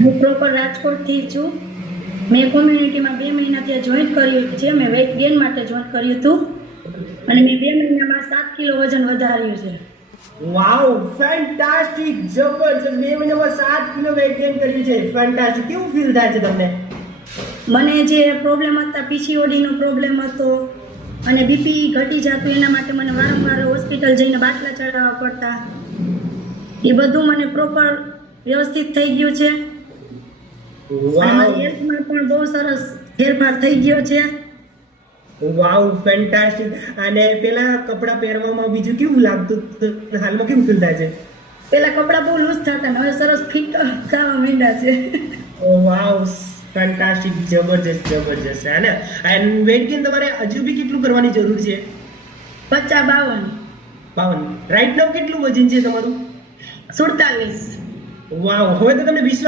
હું પ્રોપર રાજકોટથી છું. મેં કોમ્યુનિટીમાં 2 મહિના ત્યાં જોઈન કર્યું છે. મેં વેઇટ ગેઇન માટે જોઈન કર્યું હતું અને મેં 2 મહિનામાં 7 કિલો વજન વધાર્યું છે. વાવ, ફેન્ટાસ્ટિક, જબરજસ્ત. 2 મહિનામાં 7 કિલો વેઇટ ગેઇન કર્યું છે. ફેન્ટાસ્ટિક. કેવું ફીલ થાય છે તમને? મને જે પ્રોબ્લેમ હતા, પીસીઓડીનો પ્રોબ્લેમ હતો અને બીપી ઘટી જતું, એના માટે મને વારંવાર હોસ્પિટલ જઈને બાટલા ચડાવવા પડતા. એ બધું મને પ્રોપર વ્યવસ્થિત થઈ ગયું છે. વાવ, હેલ્થમાં પણ બહુ સરસ ફેરફાર થઈ ગયો છે. વાવ, ફેન્ટાસ્ટિક. અને પેલા કપડા પહેરવામાં બીજું કેવું લાગતું? હાલમાં કેવું ફીલ થાય છે? પેલા કપડા બહુ લૂઝ થતા ને હવે સરસ ફિટ થવા માંડ્યા છે. વાવ, ફેન્ટાસ્ટિક, જબરજસ્ત જબરજસ્ત. હે ને? એન્ડ વેઇટ ગેઇન તમારે હજુ બી કેટલું કરવાની જરૂર છે? 50-52. 52. રાઈટ નાઉ કેટલું વજન છે તમારું? 47. વાવ, હવે તો તમને વિશ્વાસ